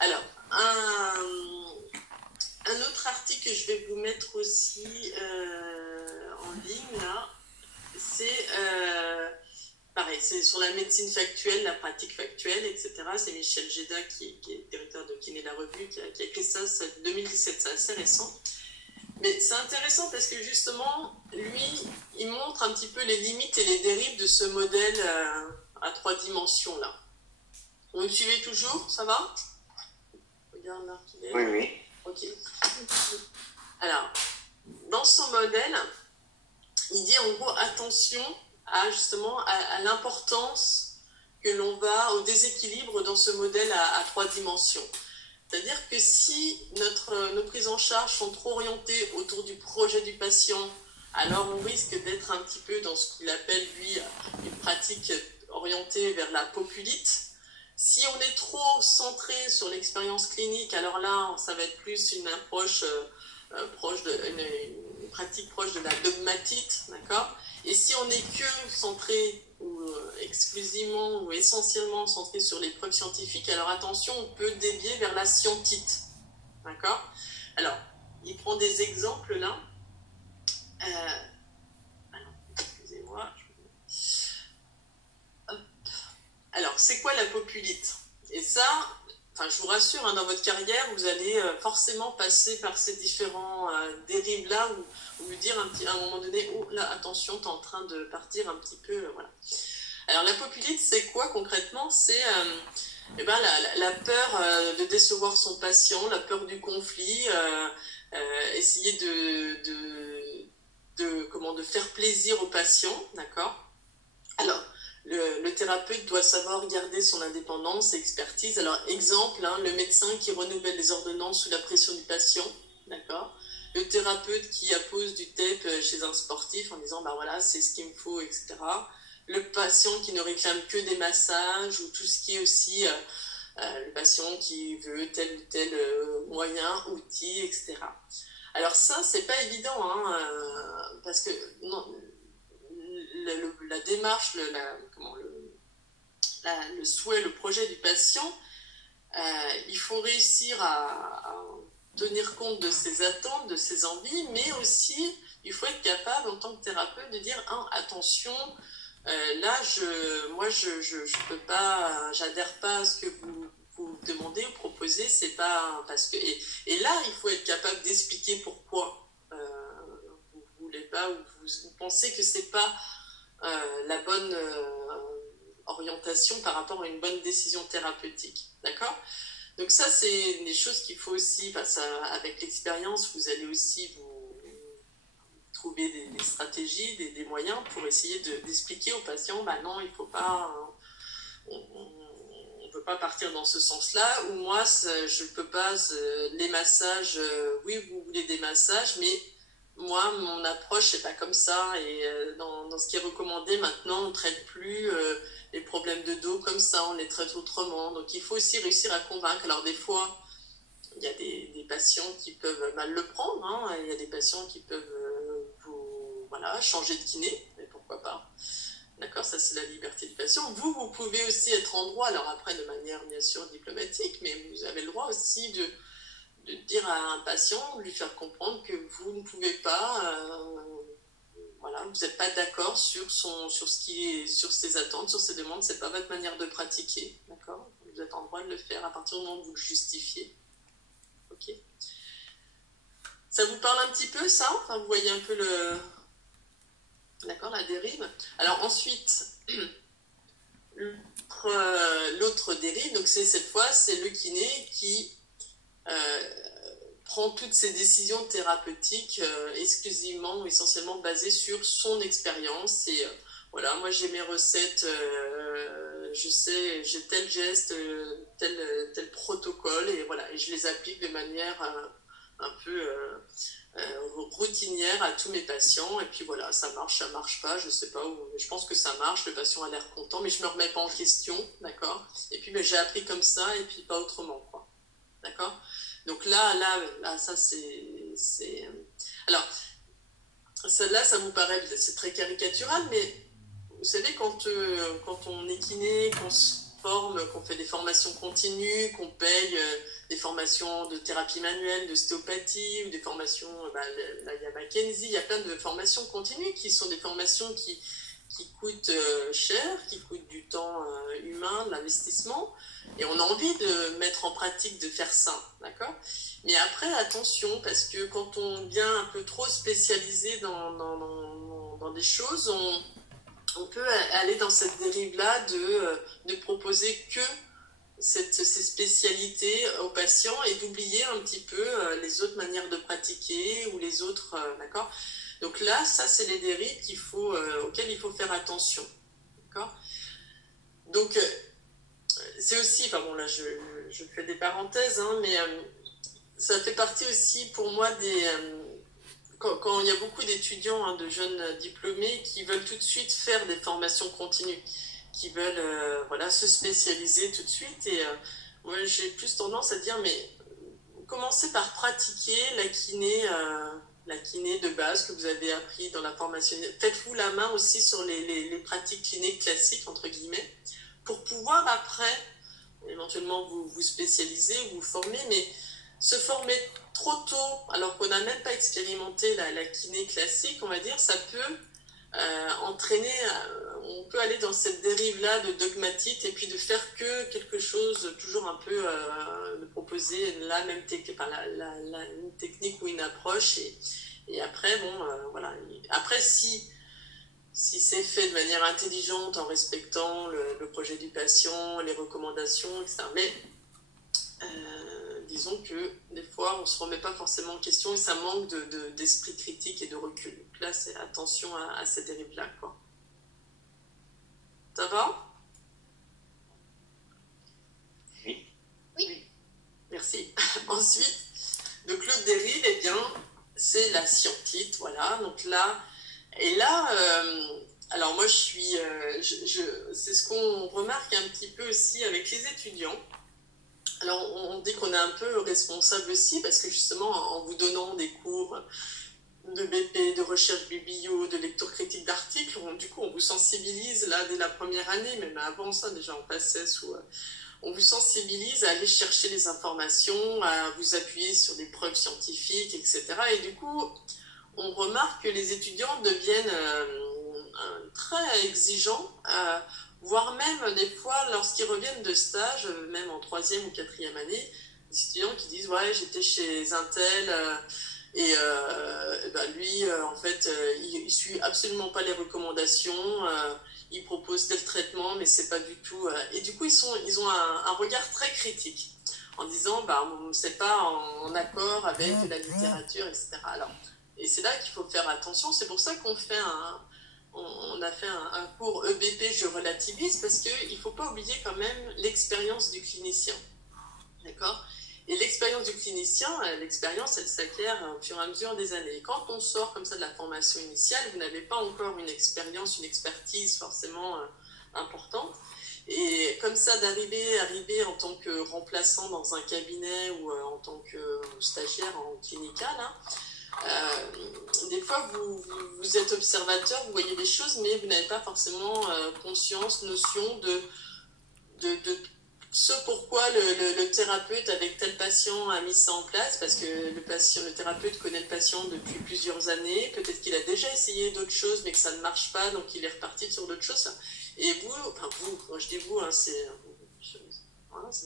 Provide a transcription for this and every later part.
Alors, un autre article que je vais vous mettre aussi en ligne, là, c'est pareil, c'est sur la médecine factuelle, la pratique factuelle, etc. C'est Michel Géda, qui est directeur de Kiné La Revue, qui a écrit ça, c'est 2017, c'est assez récent. Mais c'est intéressant parce que justement, lui, il montre un petit peu les limites et les dérives de ce modèle à 3 dimensions là. Vous me suivez toujours? Ça va? Regarde là qu'il est. Oui, oui. Ok. Alors, dans son modèle, il dit en gros attention à justement à l'importance que l'on va au déséquilibre dans ce modèle à 3 dimensions. C'est-à-dire que si nos prises en charge sont trop orientées autour du projet du patient, alors on risque d'être un petit peu dans ce qu'il appelle, lui, une pratique orientée vers la populite. Si on est trop centré sur l'expérience clinique, alors là, ça va être plus une approche une pratique proche de la dogmatite, d'accord? Et si on n'est que centré ou exclusivement ou essentiellement centré sur les preuves scientifiques, alors attention, on peut dévier vers la scientite, d'accord? Alors, il prend des exemples là. Excusez-moi. Alors, c'est quoi la populite? Et ça, enfin, je vous rassure, hein, dans votre carrière, vous allez forcément passer par ces différents dérives-là où vous dire à un moment donné, oh là, attention, tu es en train de partir un petit peu, voilà. Alors, la populite, c'est quoi concrètement? C'est la peur de décevoir son patient, la peur du conflit, essayer de faire plaisir au patient, d'accord? Alors, le thérapeute doit savoir garder son indépendance et expertise. Alors, exemple, hein, le médecin qui renouvelle les ordonnances sous la pression du patient, d'accord? Le thérapeute qui appose du tape chez un sportif en disant, bah voilà, c'est ce qu'il me faut, etc. Le patient qui ne réclame que des massages ou tout ce qui est aussi le patient qui veut tel ou tel moyen, outil, etc. Alors ça, c'est pas évident, hein, parce que non, la démarche, le souhait, le projet du patient, il faut réussir à tenir compte de ses attentes, de ses envies, mais aussi il faut être capable en tant que thérapeute de dire attention, là je peux pas, j'adhère pas à ce que vous demandez ou proposez, c'est pas parce que et là il faut être capable d'expliquer pourquoi vous voulez pas ou vous pensez que c'est pas la bonne orientation par rapport à une bonne décision thérapeutique, d'accord? Donc ça, c'est des choses qu'il faut aussi, avec l'expérience, vous allez aussi vous trouver des stratégies, des moyens pour essayer d'expliquer aux patients, bah non, il faut pas, on ne peut pas partir dans ce sens-là, ou moi, je ne peux pas, les massages, oui, vous voulez des massages, mais moi, mon approche, c'est pas comme ça. Et dans ce qui est recommandé maintenant, on ne traite plus les problèmes de dos comme ça, on les traite autrement. Donc il faut aussi réussir à convaincre. Alors des fois, il y a des patients qui peuvent mal le prendre, hein. Il y a des patients qui peuvent changer de kiné, mais pourquoi pas. D'accord, ça c'est la liberté du patient. Vous pouvez aussi être en droit, alors après de manière bien sûr diplomatique, mais vous avez le droit aussi de dire à un patient, de lui faire comprendre que vous ne pouvez pas, vous n'êtes pas d'accord sur ses attentes, sur ses demandes, c'est pas votre manière de pratiquer, d'accord? Vous êtes en droit de le faire à partir du moment où vous le justifiez. Ok. Ça vous parle un petit peu ça? Enfin, vous voyez un peu la dérive. Alors ensuite, l'autre dérive, donc c'est cette fois, c'est le kiné qui prend toutes ses décisions thérapeutiques exclusivement ou essentiellement basées sur son expérience. Et voilà, moi j'ai mes recettes, je sais, j'ai tel geste, tel protocole, et voilà, et je les applique de manière un peu routinière à tous mes patients. Et puis voilà, ça marche pas, je sais pas où, je pense que ça marche, le patient a l'air content, mais je me remets pas en question, d'accord? Et puis j'ai appris comme ça, et puis pas autrement, quoi. D'accord? Donc là, ça c'est... Alors, là, ça vous paraît, c'est très caricatural, mais vous savez, quand on est kiné, forme, qu'on fait des formations continues, qu'on paye des formations de thérapie manuelle, d'ostéopathie, ou des formations, là il y a Mackenzie, il y a plein de formations continues qui sont des formations qui coûtent cher, qui coûtent du temps humain, de l'investissement, et on a envie de mettre en pratique, de faire ça, d'accord? Mais après, attention, parce que quand on devient un peu trop spécialisé dans des choses, on peut aller dans cette dérive-là de proposer que ces spécialités aux patients et d'oublier un petit peu les autres manières de pratiquer ou les autres, d'accord? Donc là, ça, c'est les dérives auxquelles il faut faire attention, d'accord? Donc, c'est aussi, enfin bon, là, je fais des parenthèses, hein, mais ça fait partie aussi pour moi quand il y a beaucoup d'étudiants, hein, de jeunes diplômés qui veulent tout de suite faire des formations continues, qui veulent se spécialiser tout de suite. Et moi, j'ai plus tendance à dire, mais commencez par pratiquer la kiné de base que vous avez appris dans la formation. Faites-vous la main aussi sur les pratiques cliniques classiques, entre guillemets, pour pouvoir après, éventuellement, vous spécialiser, vous former, mais se former trop tôt, alors qu'on n'a même pas expérimenté la kiné classique, on va dire, ça peut entraîner, on peut aller dans cette dérive-là de dogmatite et puis de faire que quelque chose, toujours un peu, de proposer la même une technique ou une approche, et après, bon, voilà. Après, si c'est fait de manière intelligente, en respectant le projet du patient, les recommandations, etc., mais disons que des fois, on ne se remet pas forcément en question et ça manque d'esprit critique et de recul. Donc là, c'est attention à cette dérive-là, quoi. Ça va? Oui. Oui. Merci. Ensuite, donc l'autre dérive, eh bien, c'est la scientite, voilà. Donc là, alors moi, c'est ce qu'on remarque un petit peu aussi avec les étudiants. Alors, on dit qu'on est un peu responsable aussi, parce que justement, en vous donnant des cours de BP, de recherche biblio, de lecture critique d'articles, du coup, on vous sensibilise, là, dès la première année, même avant ça, déjà en PACES, on vous sensibilise à aller chercher les informations, à vous appuyer sur des preuves scientifiques, etc. Et du coup, on remarque que les étudiants deviennent très exigeants, voire même des fois, lorsqu'ils reviennent de stage, même en 3e ou 4e année, des étudiants qui disent « Ouais, j'étais chez un tel, lui, en fait, il ne suit absolument pas les recommandations, il propose tel traitement, mais c'est pas du tout... Et du coup, ils ont un regard très critique, en disant « c'est pas en accord avec la littérature, etc. » Alors, et c'est là qu'il faut faire attention, c'est pour ça qu'on fait on a fait un cours EBP, je relativise, parce qu'il ne faut pas oublier quand même l'expérience du clinicien. D'accord? Et l'expérience du clinicien, l'expérience, elle s'acquiert au fur et à mesure des années. Et quand on sort comme ça de la formation initiale, vous n'avez pas encore une expérience, une expertise forcément importante. Et comme ça, arriver en tant que remplaçant dans un cabinet ou en tant que stagiaire en clinical, hein, des fois, vous êtes observateur, vous voyez des choses, mais vous n'avez pas forcément conscience, notion de ce pourquoi le thérapeute avec tel patient a mis ça en place, parce que le thérapeute connaît le patient depuis plusieurs années, peut-être qu'il a déjà essayé d'autres choses, mais que ça ne marche pas, donc il est reparti sur d'autres choses. Et quand je dis vous, hein, c'est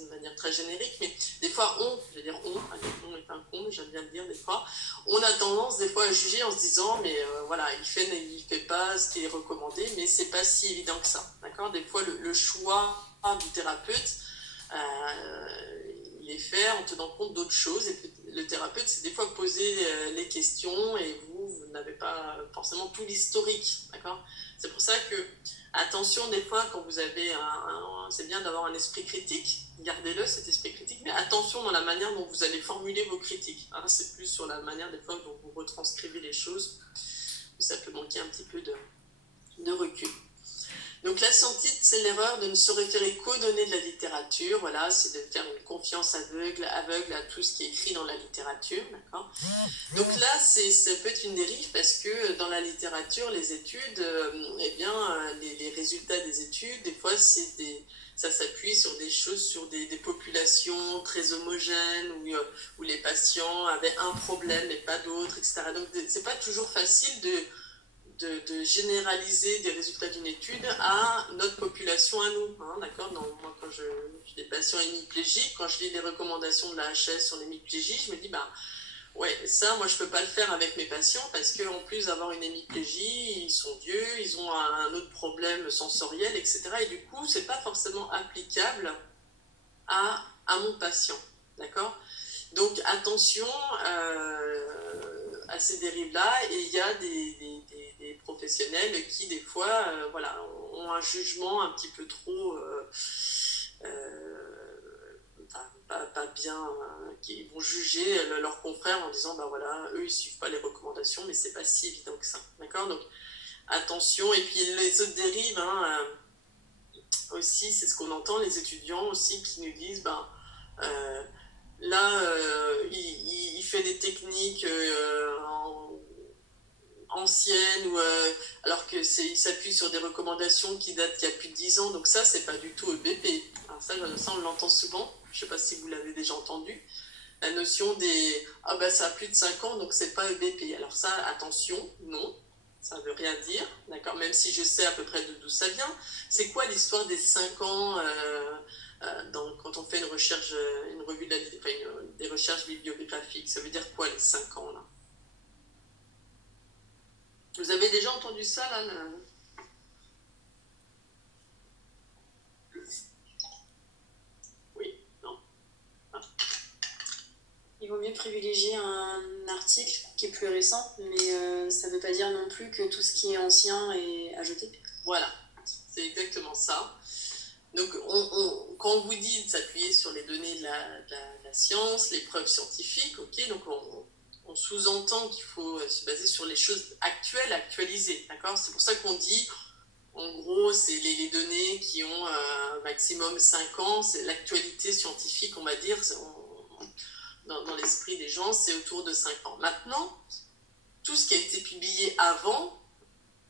une manière très générique, mais des fois je vais dire on est un con, j'aime bien le dire des fois, on a tendance des fois à juger en se disant mais voilà, il fait pas ce qui est recommandé, mais c'est pas si évident que ça, d'accord? Des fois le choix du thérapeute il est fait en tenant compte d'autres choses, et le thérapeute c'est des fois poser les questions et vous n'avez pas forcément tout l'historique, d'accord? C'est pour ça que attention, des fois, quand vous avez c'est bien d'avoir un esprit critique, gardez-le, cet esprit critique, mais attention dans la manière dont vous allez formuler vos critiques. Hein, c'est plus sur la manière, des fois, dont vous retranscrivez les choses, où ça peut manquer un petit peu de recul. Donc la scientite, c'est l'erreur de ne se référer qu'aux données de la littérature, voilà, c'est de faire une confiance aveugle à tout ce qui est écrit dans la littérature, d'accord. Donc là, ça peut être une dérive parce que dans la littérature, les études, eh bien, les résultats des études, des fois, ça s'appuie sur des choses, sur des populations très homogènes où les patients avaient un problème et pas d'autres, etc. Donc c'est pas toujours facile de généraliser des résultats d'une étude à notre population, à nous. Hein, d'accord. Moi, quand j'ai des patients hémiplégiques, quand je lis les recommandations de la HS sur l'hémiplégie, je me dis, bah, ouais, ça, moi, je peux pas le faire avec mes patients parce qu'en plus d'avoir une hémiplégie, ils sont vieux, ils ont un autre problème sensoriel, etc. Et du coup, c'est pas forcément applicable à mon patient. D'accord. Donc, attention à ces dérives-là. Et il y a des professionnels qui, des fois, voilà, ont un jugement un petit peu trop... pas bien, qui vont juger leurs confrères en disant, bah voilà, eux, ils suivent pas les recommandations, mais c'est pas si évident que ça. D'accord. Donc, attention. Et puis, les autres dérives, hein, aussi, c'est ce qu'on entend, les étudiants aussi qui nous disent, ben... là, il fait des techniques anciennes, alors qu'il s'appuie sur des recommandations qui datent d'il y a plus de 10 ans. Donc ça, c'est pas du tout EBP. Alors ça, on l'entend souvent. Je sais pas si vous l'avez déjà entendu. La notion des « ah ben ça a plus de 5 ans, donc c'est pas EBP ». Alors ça, attention, non. Ça veut rien dire, d'accord. Même si je sais à peu près d'où ça vient. C'est quoi l'histoire des 5 ans quand on fait une recherche, une revue des recherches bibliographiques? Ça veut dire quoi les 5 ans là? Vous avez déjà entendu ça là Oui, non. Ah. Il vaut mieux privilégier un article qui est plus récent, mais ça ne veut pas dire non plus que tout ce qui est ancien est à jeter. Voilà, c'est exactement ça. Donc, quand on vous dit de s'appuyer sur les données de la science, les preuves scientifiques, ok, donc on sous-entend qu'il faut se baser sur les choses actuelles, actualisées, d'accord. C'est pour ça qu'on dit, en gros, c'est les données qui ont maximum 5 ans, c'est l'actualité scientifique, on va dire, dans l'esprit des gens, c'est autour de 5 ans. Maintenant, tout ce qui a été publié avant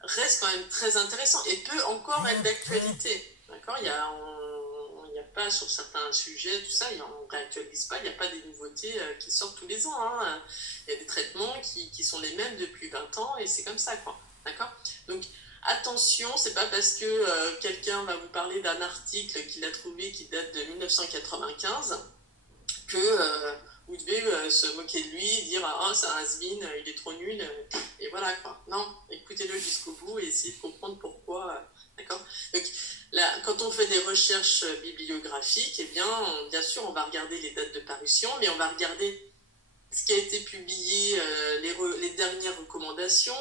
reste quand même très intéressant et peut encore être d'actualité. D'accord. Il n'y a pas sur certains sujets, tout ça, on ne réactualise pas, il n'y a pas des nouveautés qui sortent tous les ans. Hein. Il y a des traitements qui sont les mêmes depuis 20 ans et c'est comme ça, quoi. D'accord. Donc, attention, c'est pas parce que quelqu'un va vous parler d'un article qu'il a trouvé qui date de 1995 que vous devez se moquer de lui, dire « ah, c'est un has-been, il est trop nul », et voilà, quoi. Non, écoutez-le jusqu'au bout et essayez de comprendre pourquoi, d'accord. Donc, là, quand on fait des recherches bibliographiques, eh bien sûr, on va regarder les dates de parution, mais on va regarder ce qui a été publié, les dernières recommandations.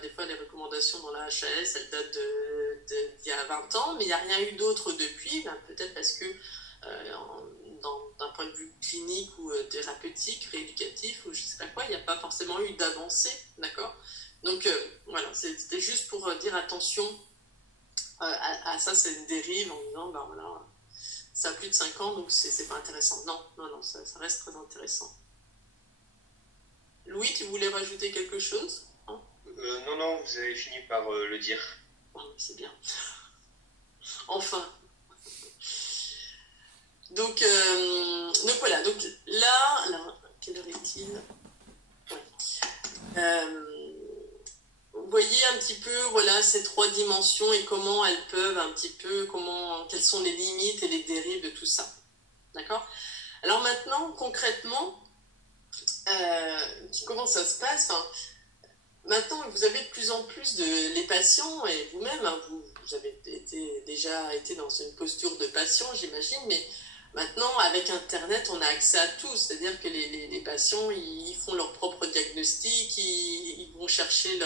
Des fois, les recommandations dans la HAS, elles datent d'il y a 20 ans, mais il n'y a rien eu d'autre depuis, ben, peut-être parce que d'un point de vue clinique ou thérapeutique, rééducatif, ou je ne sais pas quoi, il n'y a pas forcément eu d'avancée, d'accord. Donc, voilà, c'était juste pour dire attention à ça, c'est une dérive en disant, ben voilà, ça a plus de 5 ans, donc c'est pas intéressant. Non, ça reste très intéressant. Louis, tu voulais rajouter quelque chose, hein? Non, vous avez fini par le dire. C'est bien. Enfin. Donc voilà, donc là, quelle heure est-il? Vous voyez un petit peu, voilà, ces 3 dimensions et comment elles peuvent un petit peu, quelles sont les limites et les dérives de tout ça. D'accord? Alors maintenant, concrètement, comment ça se passe? Maintenant, vous avez de plus en plus les patients, et vous-même, hein, vous avez déjà été dans une posture de patient, j'imagine, mais maintenant, avec Internet, on a accès à tout. C'est-à-dire que les patients, ils font leur propre diagnostic, ils vont chercher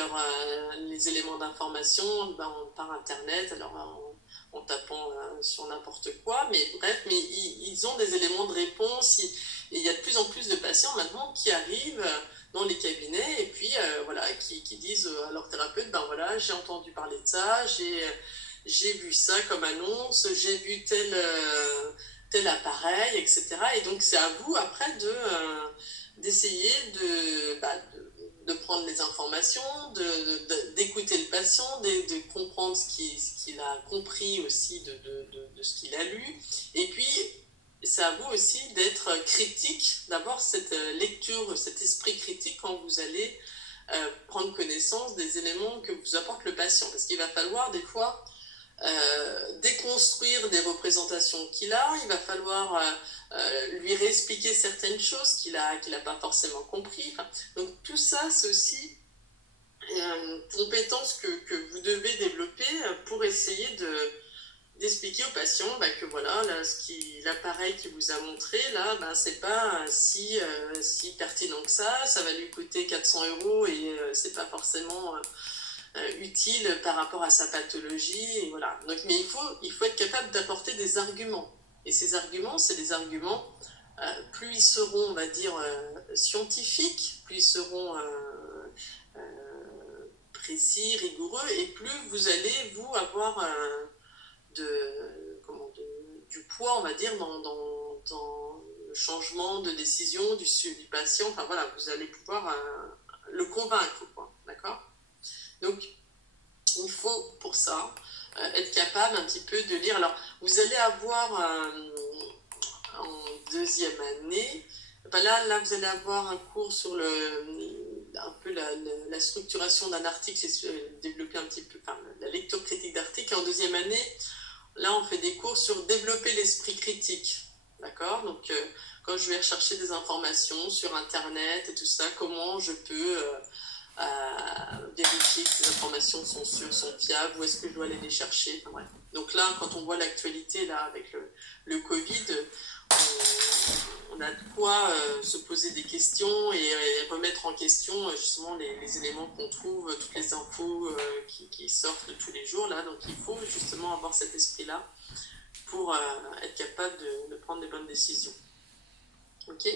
les éléments d'information par Internet, alors en tapant sur n'importe quoi. Mais bref, ils ont des éléments de réponse. Et il y a de plus en plus de patients maintenant qui arrivent dans les cabinets et puis voilà, qui disent à leur thérapeute, ben voilà, j'ai entendu parler de ça, j'ai vu ça comme annonce, j'ai vu tel appareil, etc. Et donc c'est à vous après d'essayer de prendre les informations, d'écouter le patient, de comprendre ce qu'il a compris aussi de ce qu'il a lu. Et puis, c'est à vous aussi d'être critique, d'avoir cette lecture, cet esprit critique quand vous allez prendre connaissance des éléments que vous apporte le patient. Parce qu'il va falloir des fois déconstruire des représentations qu'il a, il va falloir lui réexpliquer certaines choses qu'il a pas forcément compris. Enfin, donc tout ça, c'est aussi une compétence que vous devez développer pour essayer d'expliquer au patient que voilà, là, l'appareil qu'il vous a montré, là, c'est pas si pertinent que ça va lui coûter 400 € et c'est pas forcément utile par rapport à sa pathologie, et voilà. Donc, mais il faut être capable d'apporter des arguments. Et ces arguments, c'est des arguments, plus ils seront, on va dire, scientifiques, plus ils seront précis, rigoureux, et plus vous allez, vous, avoir du poids, on va dire, dans le changement de décision du patient. Enfin voilà, vous allez pouvoir le convaincre, quoi. D'accord ? Donc, il faut pour ça être capable un petit peu de lire. Alors, vous allez avoir en deuxième année, là, vous allez avoir un cours sur un peu la structuration d'un article, c'est développer un petit peu, la lecture critique d'articles. Et en deuxième année, là, on fait des cours sur développer l'esprit critique. D'accord ? Donc, quand je vais rechercher des informations sur Internet et tout ça, comment je peux vérifier que ces informations sont sûres, sont fiables, où est-ce que je dois aller les chercher, enfin, bref. Donc là, quand on voit l'actualité là, avec le Covid, on a de quoi se poser des questions et remettre en question justement les éléments qu'on trouve, toutes les infos qui sortent de tous les jours là. Donc il faut justement avoir cet esprit-là pour être capable de prendre des bonnes décisions. Ok ?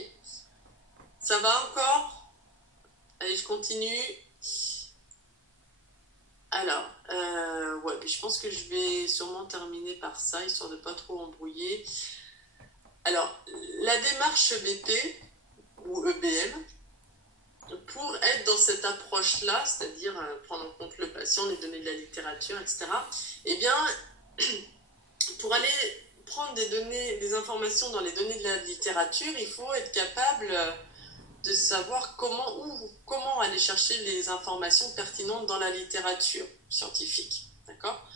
Ça va encore ? Allez, je continue. Alors, ouais, je pense que je vais sûrement terminer par ça, histoire de ne pas trop embrouiller. Alors, la démarche EBP ou EBM, pour être dans cette approche-là, c'est-à-dire prendre en compte le patient, les données de la littérature, etc., eh bien, pour aller prendre des informations dans les données de la littérature, il faut être capable de savoir comment aller chercher les informations pertinentes dans la littérature scientifique. D'accord ?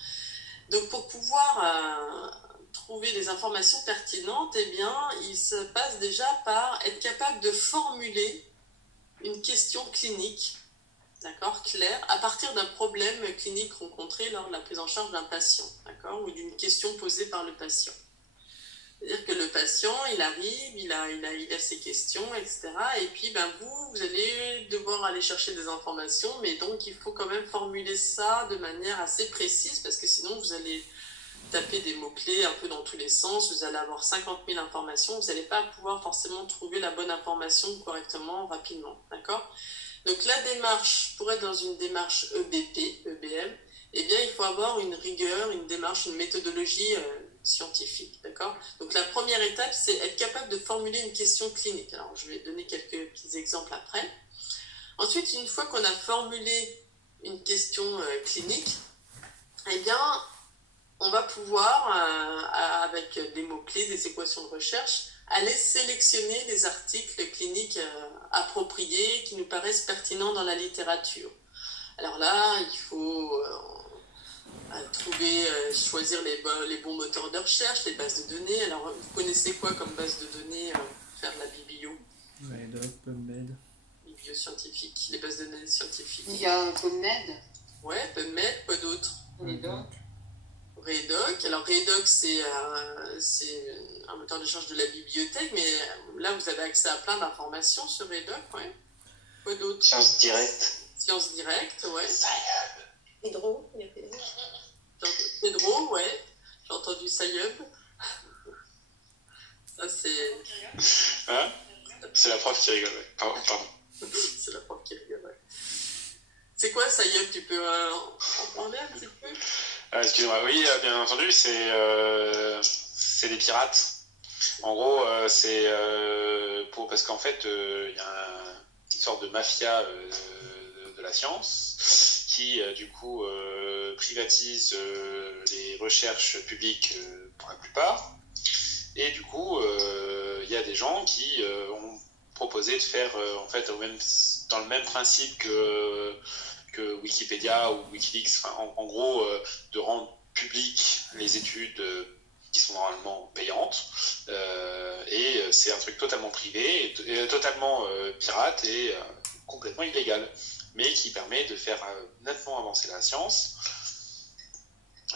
Donc, pour pouvoir trouver les informations pertinentes, eh bien, il se passe déjà par être capable de formuler une question clinique, d'accord, claire, à partir d'un problème clinique rencontré lors de la prise en charge d'un patient, d'accord, ou d'une question posée par le patient. C'est-à-dire que le patient, il arrive, il a ses questions, etc. Et puis, vous allez devoir aller chercher des informations, mais donc il faut quand même formuler ça de manière assez précise, parce que sinon vous allez taper des mots-clés un peu dans tous les sens, vous allez avoir 50 000 informations, vous n'allez pas pouvoir forcément trouver la bonne information correctement, rapidement, d'accord ? Donc la démarche, pour être dans une démarche EBP, EBM, eh bien il faut avoir une rigueur, une démarche, une méthodologie scientifique, d'accord ? Donc la première étape, c'est être capable de formuler une question clinique. Alors je vais donner quelques petits exemples après. Ensuite, une fois qu'on a formulé une question clinique, eh bien on va pouvoir, avec des mots-clés, des équations de recherche, aller sélectionner les articles cliniques appropriés qui nous paraissent pertinents dans la littérature. Alors là, il faut choisir les bons moteurs de recherche, les bases de données. Alors, vous connaissez quoi comme base de données pour faire de la biblio ? Redoc, PubMed. Biblio scientifique, les bases de données scientifiques. Il y a PubMed. Ouais, PubMed, quoi d'autre ? Redoc. Redoc. Alors Redoc, c'est un moteur de recherche de la bibliothèque, mais là vous avez accès à plein d'informations sur Redoc, ouais. Quoi d'autre ? Science directe. Science directe, ouais. Pedro. Pedro, ouais. J'ai entendu Sayub. Ça c'est. Hein ? C'est la prof qui rigole, ouais. Pardon. C'est la prof qui rigole, ouais. C'est quoi Sayub ? Tu peux en parler un petit peu ? Excusez-moi, oui, bien entendu, c'est des pirates. En gros, parce qu'en fait, il y a une sorte de mafia de la science qui, du coup, privatise les recherches publiques pour la plupart. Et du coup, il y a des gens qui ont proposé de faire, en fait, dans le même principe que Wikipédia ou Wikileaks, enfin, en gros, de rendre publiques les études qui sont normalement payantes. Et c'est un truc totalement privé, totalement pirate et complètement illégal, mais qui permet de faire nettement avancer la science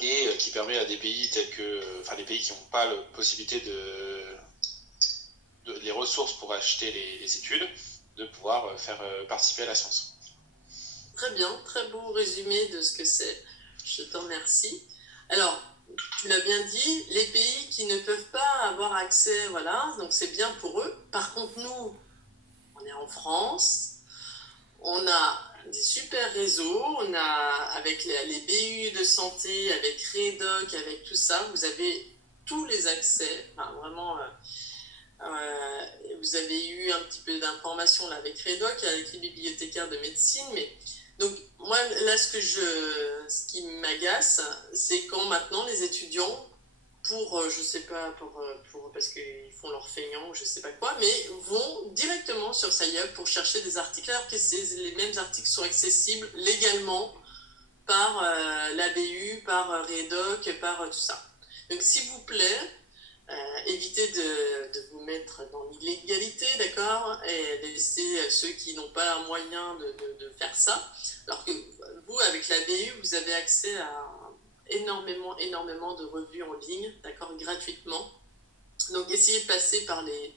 et qui permet à des pays tels que, enfin, des pays qui n'ont pas la possibilité les ressources pour acheter les études, de pouvoir faire participer à la science. Très bien, très beau résumé de ce que c'est. Je t'en remercie. Alors, tu l'as bien dit, les pays qui ne peuvent pas avoir accès, voilà, donc c'est bien pour eux. Par contre, nous, on est en France, on a des super réseaux, on a avec les BU de santé, avec Redoc, avec tout ça, vous avez tous les accès, enfin, vraiment, vous avez eu un petit peu d'informations là avec Redoc, avec les bibliothécaires de médecine, mais donc moi là ce qui m'agace, c'est quand maintenant les étudiants, je sais pas, parce qu'ils font leur feignant ou je sais pas quoi, mais vont directement sur SciUp pour chercher des articles, alors que les mêmes articles sont accessibles légalement par l'ABU, par Redoc, par tout ça. Donc s'il vous plaît, évitez de vous mettre dans l'illégalité, d'accord, et laisser ceux qui n'ont pas un moyen de faire ça, alors que vous, avec l'ABU, vous avez accès à énormément de revues en ligne, d'accord, gratuitement. Donc essayez de passer par les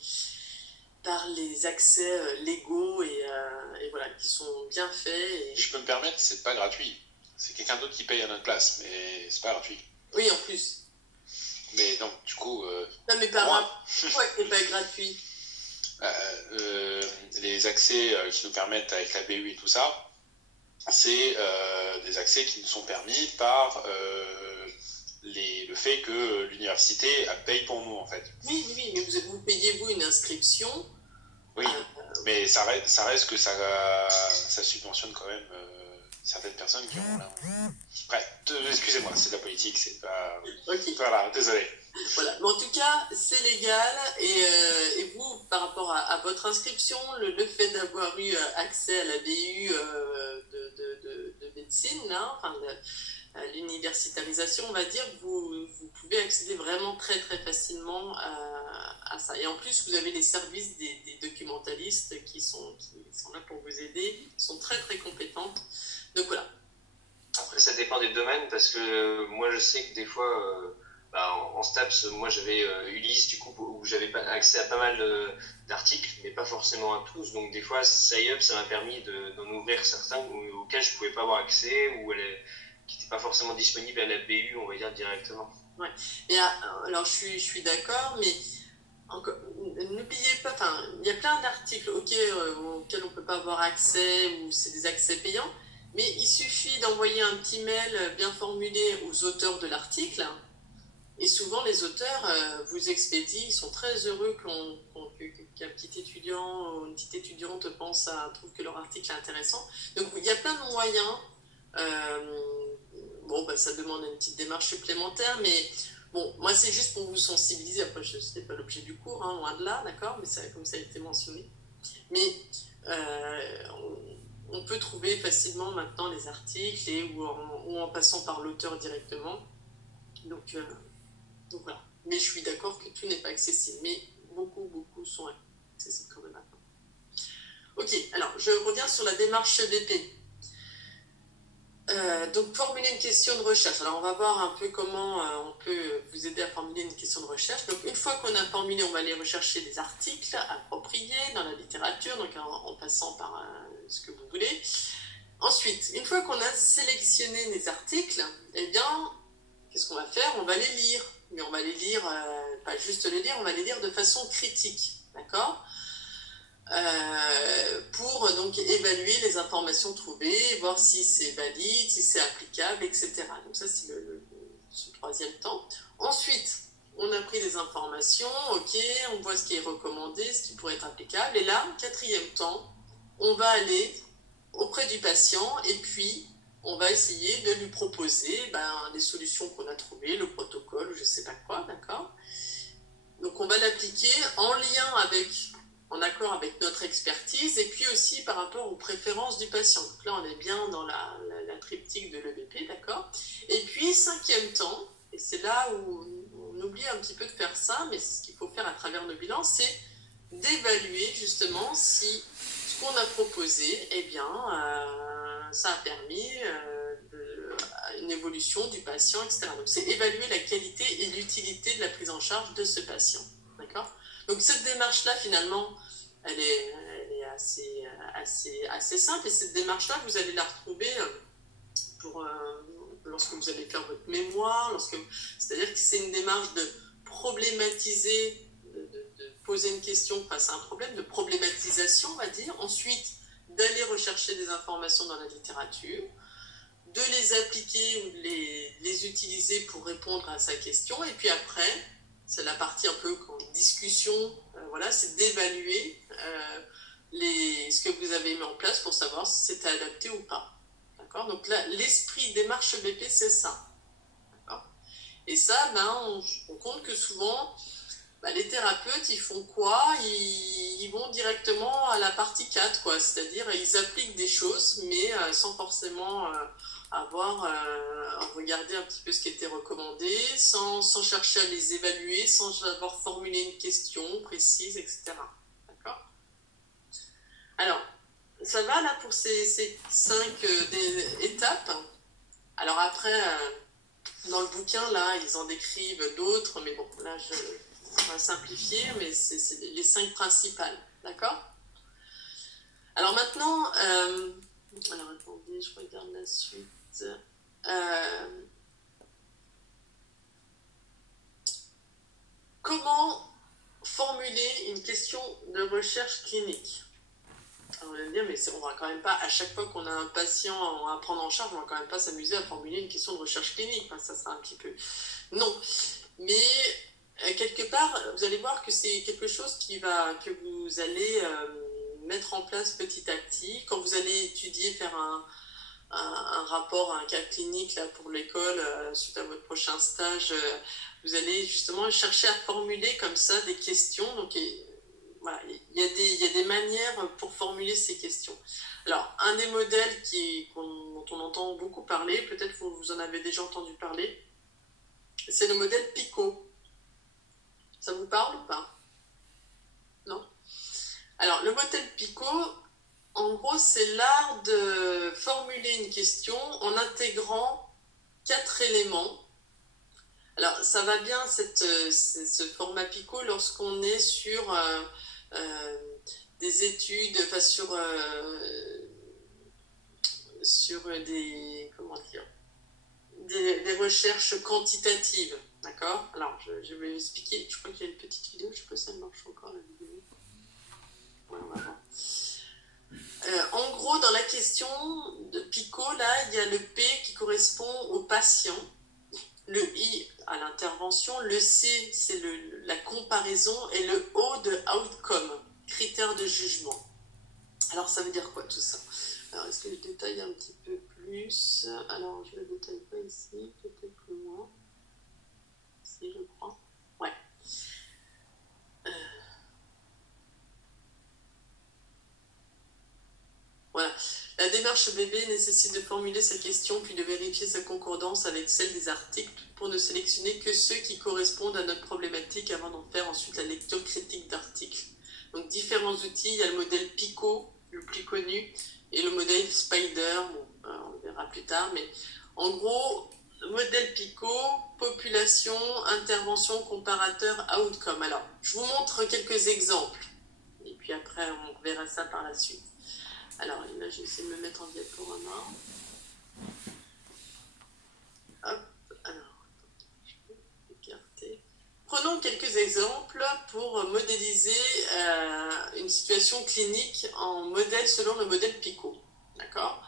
accès légaux et voilà, qui sont bien faits. Et... Je peux me permettre, c'est pas gratuit. C'est quelqu'un d'autre qui paye à notre place, mais c'est pas gratuit. Oui, en plus. Mais donc, du coup... non, mais pourquoi c'est pas gratuit? Les accès qui nous permettent avec la BU et tout ça, c'est des accès qui nous sont permis par le fait que l'université paye pour nous, en fait. Oui, mais vous payez-vous une inscription? Oui, mais ça reste que ça subventionne quand même certaines personnes qui ont... Bref, excusez-moi, c'est de la politique, c'est pas... Okay. Voilà, désolé. Voilà, mais en tout cas, c'est légal, et vous, par rapport à votre inscription, le fait d'avoir eu accès à la BU de médecine, là, enfin, à l'universitarisation, on va dire, vous pouvez accéder vraiment très très facilement à ça. Et en plus, vous avez les services des documentalistes qui sont là pour vous aider, qui sont très très compétentes. Donc voilà. Après, ça dépend des domaines, parce que moi, je sais que des fois... en STAPS, moi j'avais Ulysse du coup où j'avais accès à pas mal d'articles, mais pas forcément à tous. Donc des fois, SciUp, ça m'a permis d'en ouvrir certains auxquels je pouvais pas avoir accès ou qui n'étaient pas forcément disponibles à la BU, on va dire directement. Ouais. Et alors je suis d'accord, mais n'oubliez pas, enfin, il y a plein d'articles auxquels on peut pas avoir accès ou c'est des accès payants, mais il suffit d'envoyer un petit mail bien formulé aux auteurs de l'article. Et souvent, les auteurs vous expédient, ils sont très heureux qu'un petit étudiant ou une petite étudiante trouve que leur article est intéressant. Donc, il y a plein de moyens. Ça demande une petite démarche supplémentaire, mais bon, moi, c'est juste pour vous sensibiliser. Après, ce n'est pas l'objet du cours, hein, loin de là, d'accord, mais comme ça a été mentionné. Mais on peut trouver facilement maintenant les articles ou en passant par l'auteur directement. Donc voilà. Mais je suis d'accord que tout n'est pas accessible. Mais beaucoup sont accessibles quand même maintenant. Ok, alors je reviens sur la démarche BP. Donc formuler une question de recherche. Alors on va voir un peu comment on peut vous aider à formuler une question de recherche. Donc une fois qu'on a formulé, on va aller rechercher des articles appropriés dans la littérature, donc en passant par ce que vous voulez. Ensuite, une fois qu'on a sélectionné les articles, eh bien, qu'est-ce qu'on va faire? On va les lire. Mais on va les lire, pas juste les lire, on va les lire de façon critique, d'accord? pour donc évaluer les informations trouvées, voir si c'est valide, si c'est applicable, etc. Donc ça, c'est ce troisième temps. Ensuite, on a pris les informations, ok, on voit ce qui est recommandé, ce qui pourrait être applicable. Et là, quatrième temps, on va aller auprès du patient et puis on va essayer de lui proposer les solutions qu'on a trouvées, le protocole, je ne sais pas quoi, d'accord? Donc on va l'appliquer en accord avec notre expertise et puis aussi par rapport aux préférences du patient. Donc là, on est bien dans la triptyque de l'EBP, d'accord? Et puis, cinquième temps, et c'est là où on oublie un petit peu de faire ça, mais c'est ce qu'il faut faire à travers nos bilans, c'est d'évaluer justement si ce qu'on a proposé, ça a permis une évolution du patient, etc. Donc c'est évaluer la qualité et l'utilité de la prise en charge de ce patient. D'accord ? Donc cette démarche-là, finalement, elle est assez simple. Et cette démarche-là, vous allez la retrouver lorsque vous allez faire votre mémoire, c'est-à-dire que c'est une démarche de problématiser, de poser une question face à un problème, de problématisation, on va dire. Ensuite, d'aller rechercher des informations dans la littérature, de les appliquer ou de les utiliser pour répondre à sa question. Et puis après, c'est la partie un peu discussion, c'est d'évaluer ce que vous avez mis en place pour savoir si c'était adapté ou pas. D'accord ? Donc là, l'esprit démarche BP, c'est ça. D'accord ? Et ça, on se rend compte que souvent, les thérapeutes, ils font quoi ? Ils vont directement à la partie 4, quoi. C'est-à-dire, ils appliquent des choses, mais sans forcément regarder un petit peu ce qui était recommandé, sans chercher à les évaluer, sans avoir formulé une question précise, etc. D'accord ? Alors, ça va là pour ces 5 étapes. Alors après, dans le bouquin, là, ils en décrivent d'autres, mais bon, là, on va simplifier, mais c'est les 5 principales. D'accord ? Alors maintenant, alors attendez, je regarde la suite. Comment formuler une question de recherche clinique ? Alors, on va me dire, mais on va quand même pas, à chaque fois qu'on a un patient à prendre en charge, on va quand même pas s'amuser à formuler une question de recherche clinique. Enfin, ça sera un petit peu... Non, mais quelque part, vous allez voir que c'est quelque chose que vous allez mettre en place petit à petit. Quand vous allez étudier, faire un rapport, un cas clinique là, pour l'école, suite à votre prochain stage, vous allez justement chercher à formuler comme ça des questions. Donc, voilà, il y a des manières pour formuler ces questions. Alors, un des modèles dont on entend beaucoup parler, peut-être que vous en avez déjà entendu parler, c'est le modèle PICO. Ça vous parle ou pas ? Non ? Alors, le modèle PICO, en gros, c'est l'art de formuler une question en intégrant 4 éléments. Alors, ça va bien, ce format PICO, lorsqu'on est sur des études, sur des recherches quantitatives. D'accord ? Alors, je vais expliquer. Je crois qu'il y a une petite vidéo. Je ne sais pas si elle marche encore, la vidéo. Ouais, voilà. En gros, dans la question de PICO, là, il y a le P qui correspond au patient, le I à l'intervention, le C, c'est la comparaison, et le O de outcome, critère de jugement. Alors, ça veut dire quoi tout ça ? Alors, est-ce que je détaille un petit peu plus ? Alors, je ne le détaille pas ici, peut-être plus loin. Si, je crois. Ouais. Voilà. La démarche bébé nécessite de formuler sa question puis de vérifier sa concordance avec celle des articles pour ne sélectionner que ceux qui correspondent à notre problématique avant d'en faire ensuite la lecture critique d'articles. Donc différents outils, il y a le modèle PICO, le plus connu, et le modèle Spider, on verra plus tard, mais en gros, modèle PICO, population, intervention, comparateur, outcome. Alors, je vous montre quelques exemples, et puis après on verra ça par la suite. Alors là, je vais essayer de me mettre en diaporama. Hop, alors, je peux écarter. Prenons quelques exemples pour modéliser une situation clinique en modèle selon le modèle PICO. D'accord?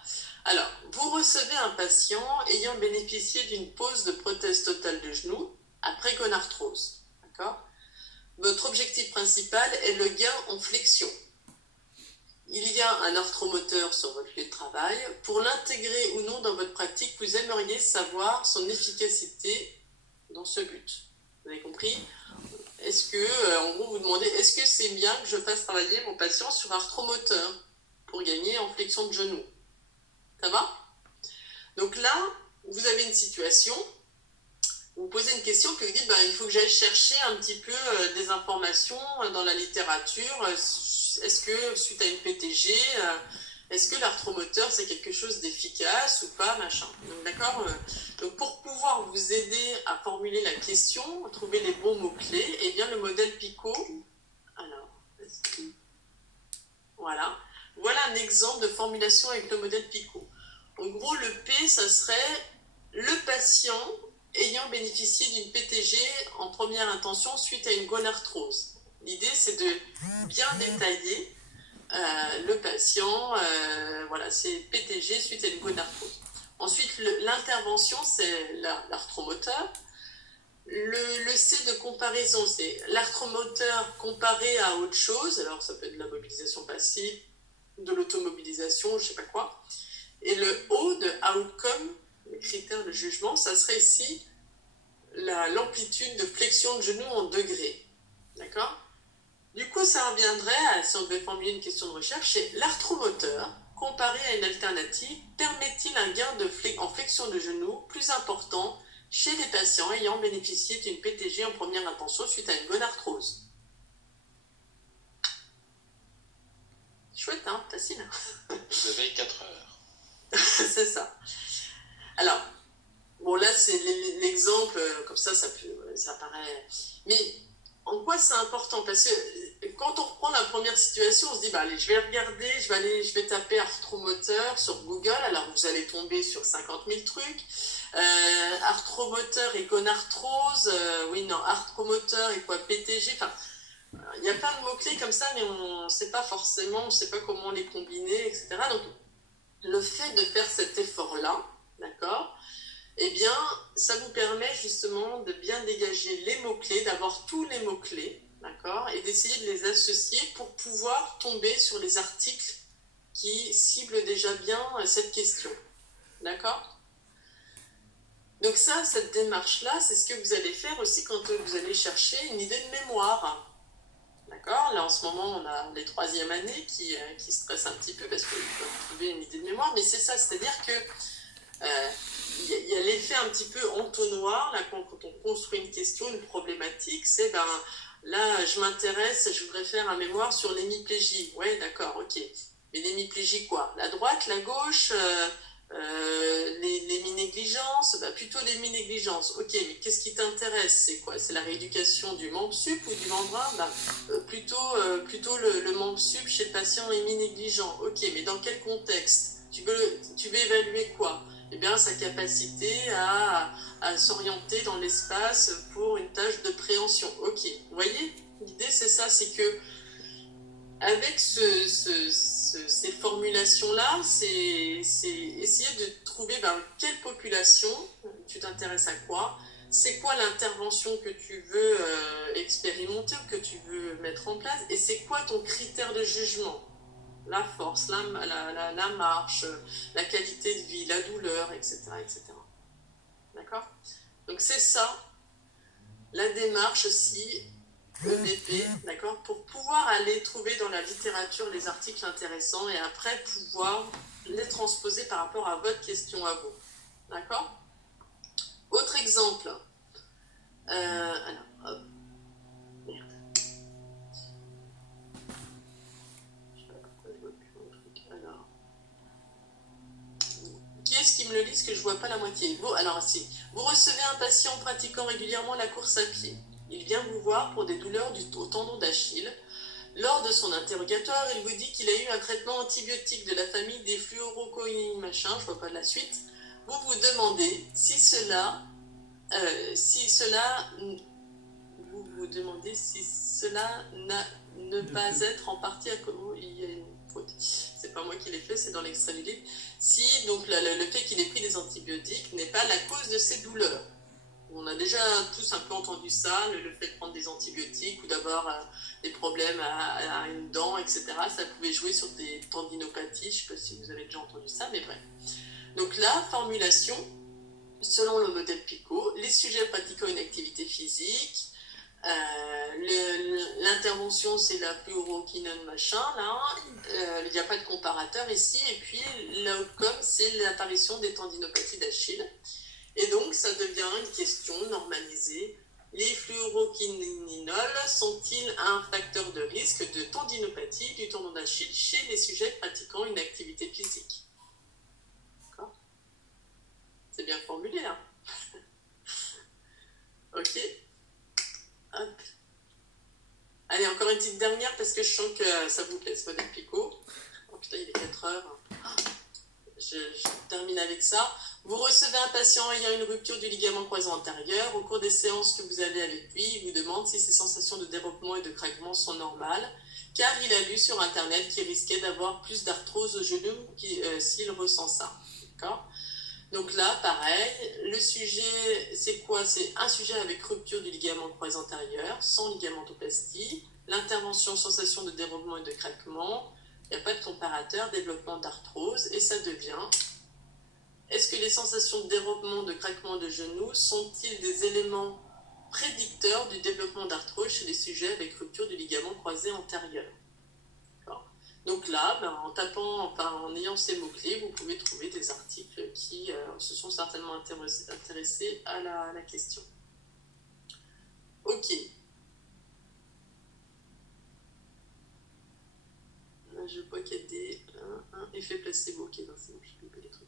Alors, vous recevez un patient ayant bénéficié d'une pose de prothèse totale de genou après gonarthrose. D'accord? Votre objectif principal est le gain en flexion. Il y a un arthromoteur sur votre lieu de travail. Pour l'intégrer ou non dans votre pratique, vous aimeriez savoir son efficacité dans ce but. Vous avez compris? Est-ce que, en gros, vous demandez, est-ce que c'est bien que je fasse travailler mon patient sur arthromoteur pour gagner en flexion de genou? Ça va? Donc là, vous avez une situation, vous posez une question que vous dites, il faut que j'aille chercher un petit peu des informations dans la littérature. Est-ce que, suite à une PTG, est-ce que l'arthromoteur, c'est quelque chose d'efficace ou pas, machin. Donc, d'accord? Donc, pour pouvoir vous aider à formuler la question, trouver les bons mots-clés, eh bien, le modèle PICO, alors, voilà un exemple de formulation avec le modèle PICO. En gros, le P, ça serait le patient ayant bénéficié d'une PTG en première intention suite à une gonarthrose. L'idée, c'est de bien détailler le patient, voilà, c'est PTG suite à une gonarthrose. Ensuite, l'intervention, c'est l'arthromoteur. Le C de comparaison, c'est l'arthromoteur comparé à autre chose. Alors, ça peut être de la mobilisation passive, de l'automobilisation, je ne sais pas quoi. Et le O de outcome, le critère de jugement, ça serait ici l'amplitude de flexion de genou en degrés. D'accord? Du coup, ça reviendrait, si on devait formuler une question de recherche, c'est l'arthromoteur, comparé à une alternative, permet-il un gain en flexion de genou plus important chez les patients ayant bénéficié d'une PTG en première intention suite à une gonarthrose? Chouette, hein? Facile. Vous avez 4 heures. C'est ça. Alors, bon là c'est l'exemple, comme ça paraît... Mais en quoi c'est important? Parce que quand on reprend la première situation, on se dit, allez, je vais regarder, je vais taper arthromoteur sur Google, alors vous allez tomber sur 50 000 trucs. Arthromoteur et gonarthrose, arthromoteur et quoi, PTG, enfin... Il y a plein de mots-clés comme ça, mais on ne sait pas forcément, on ne sait pas comment les combiner, etc. Donc, le fait de faire cet effort-là, d'accord, eh bien, ça vous permet justement de bien dégager les mots-clés, d'avoir tous les mots-clés, d'accord, et d'essayer de les associer pour pouvoir tomber sur les articles qui ciblent déjà bien cette question, d'accord? Donc ça, cette démarche-là, c'est ce que vous allez faire aussi quand vous allez chercher une idée de mémoire. D'accord? Là, en ce moment, on a les 3e années qui stressent un petit peu parce qu'ils peuvent trouver une idée de mémoire, mais c'est ça, c'est-à-dire que y a l'effet un petit peu entonnoir, là, quand on construit une question, une problématique, c'est, là, je m'intéresse, je voudrais faire un mémoire sur l'hémiplégie. Ouais, d'accord, ok. Mais l'hémiplégie, quoi? La droite, la gauche, les mi-négligences, plutôt les mi-négligences. Ok, mais qu'est-ce qui t'intéresse? C'est quoi? C'est la rééducation du membre sup ou du membre bras? Plutôt le membre sup chez le patient mi-négligent. Ok, mais dans quel contexte? Tu veux évaluer quoi? Eh bien, sa capacité à s'orienter dans l'espace pour une tâche de préhension. Ok, vous voyez? L'idée, c'est ça, c'est que avec ces formulations-là, c'est essayer de trouver quelle population, tu t'intéresses à quoi, c'est quoi l'intervention que tu veux expérimenter ou que tu veux mettre en place, et c'est quoi ton critère de jugement, la force, la marche, la qualité de vie, la douleur, etc. etc. D'accord? Donc c'est ça, la démarche aussi, EBP, d'accord, pour pouvoir aller trouver dans la littérature les articles intéressants et après pouvoir les transposer par rapport à votre question à vous. D'accord? Autre exemple. Alors, hop. Merde. Je sais pas pourquoi je vois plus mon truc. Alors. Qui est-ce qui me le lit, parce que je vois pas la moitié? Bon, alors si. Vous recevez un patient pratiquant régulièrement la course à pied. Il vient vous voir pour des douleurs au tendon d'Achille. Lors de son interrogatoire, il vous dit qu'il a eu un traitement antibiotique de la famille des fluorochoïnes, machin, je vois pas la suite. Vous vous demandez si cela ne pas être en partie à cause. Il y a une faute. C'est pas moi qui l'ai fait, c'est dans l'extrait du livre. Si donc le fait qu'il ait pris des antibiotiques n'est pas la cause de ses douleurs. On a déjà tous un peu entendu ça, le fait de prendre des antibiotiques ou d'avoir des problèmes à une dent, etc. Ça pouvait jouer sur des tendinopathies. Je ne sais pas si vous avez déjà entendu ça, mais bref. Donc la formulation, selon le modèle PICO, les sujets pratiquant une activité physique, l'intervention c'est la fluoroquinone machin, là, il n'y a pas de comparateur ici, et puis l'outcome c'est l'apparition des tendinopathies d'Achille. Et donc, ça devient une question normalisée. Les fluoroquininols sont-ils un facteur de risque de tendinopathie du tendon d'Achille chez les sujets pratiquant une activité physique? D'accord? C'est bien formulé, hein? Ok. Hop. Allez, encore une petite dernière parce que je sens que ça vous plaît, ce modèle PICO. Oh putain, il est 4 heures. Je termine avec ça. Vous recevez un patient ayant une rupture du ligament croisé antérieur. Au cours des séances que vous avez avec lui, il vous demande si ses sensations de dérobement et de craquement sont normales, car il a lu sur Internet qu'il risquait d'avoir plus d'arthrose au genou s'il ressent ça. D'accord ? Donc là, pareil, le sujet, c'est quoi? C'est un sujet avec rupture du ligament croisé antérieur, sans ligamentoplastie, l'intervention, sensation de dérobement et de craquement, il n'y a pas de comparateur, développement d'arthrose, et ça devient... Est-ce que les sensations de dérobement, de craquement de genoux sont-ils des éléments prédicteurs du développement d'arthrose chez les sujets avec rupture du ligament croisé antérieur? Donc là, en tapant, en ayant ces mots-clés, vous pouvez trouver des articles qui se sont certainement intéressés à la question. Ok. Là, je vois qu'il y a des effets placebo. Ok, non, c'est bon, j'ai coupé les trucs.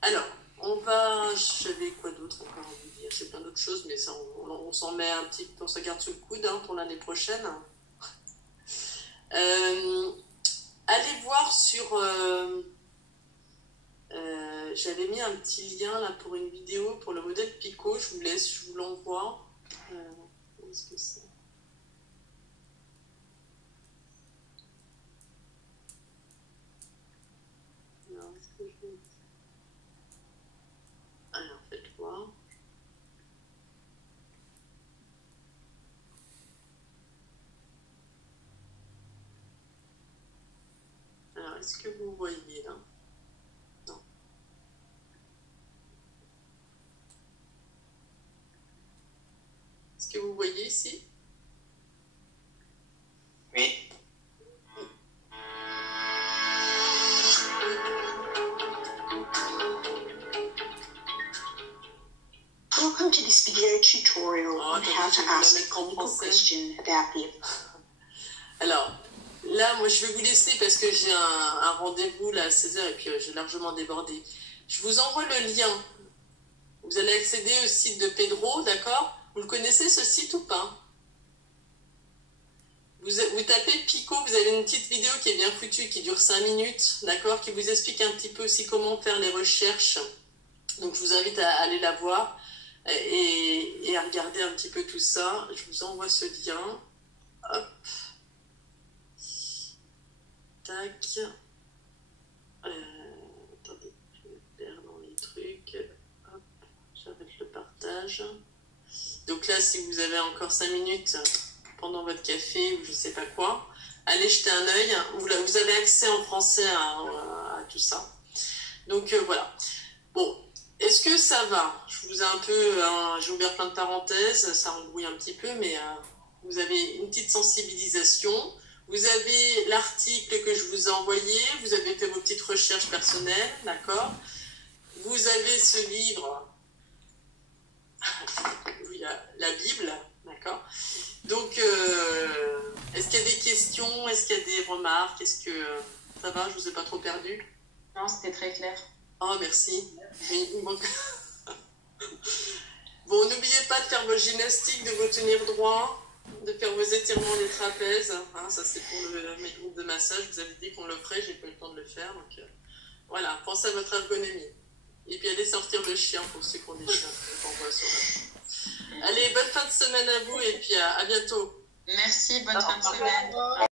Alors, on va... J'avais quoi d'autre encore à vous dire? J'ai plein d'autres choses, mais ça, on s'en met un petit... On se garde sous le coude pour l'année prochaine. Allez voir sur... j'avais mis un petit lien là pour une vidéo pour le modèle PICO. Je vous laisse, je vous l'envoie. Où est-ce que c'est? Alors, est-ce que je vais... Alors, faites voir. Alors, est-ce que vous voyez là? Non. Est-ce que vous voyez ici? Oui. Welcome to this video tutorial on how to ask a clinical question about the... Alors, là, moi, je vais vous laisser parce que j'ai un rendez-vous là à 16h et puis j'ai largement débordé. Je vous envoie le lien. Vous allez accéder au site de Pedro, d'accord? Vous le connaissez ce site ou pas? Vous tapez PICO, vous avez une petite vidéo qui est bien foutue, qui dure 5 minutes, d'accord? Qui vous explique un petit peu aussi comment faire les recherches. Donc, je vous invite à aller la voir et à regarder un petit peu tout ça. Je vous envoie ce lien. Hop. Tac. Attendez, je me perds dans les trucs. Hop, j'arrête le partage. Donc là, si vous avez encore 5 minutes pendant votre café ou je sais pas quoi, allez jeter un œil. Vous avez accès en français à tout ça. Donc voilà. Bon, est-ce que ça va? Je vous ai un peu... j'ai ouvert plein de parenthèses, ça embrouille un petit peu, mais vous avez une petite sensibilisation. Vous avez l'article que je vous ai envoyé, vous avez fait vos petites recherches personnelles, d'accord? Vous avez ce livre, où il y a la Bible, d'accord? Donc, est-ce qu'il y a des questions? Est-ce qu'il y a des remarques? Est-ce que ça va? Je vous ai pas trop perdu? Non, c'était très clair. Oh, merci. Bon, n'oubliez pas de faire vos gymnastiques, de vous tenir droit, de faire vos étirements des trapèzes. Hein, ça, c'est pour mes groupes de massage. Vous avez dit qu'on le ferait, j'ai pas eu le temps de le faire. Donc, voilà, pensez à votre ergonomie. Et puis, allez sortir le chien pour ceux qui ont des chiens. Allez, bonne fin de semaine à vous et puis à bientôt. Merci, bonne fin de semaine.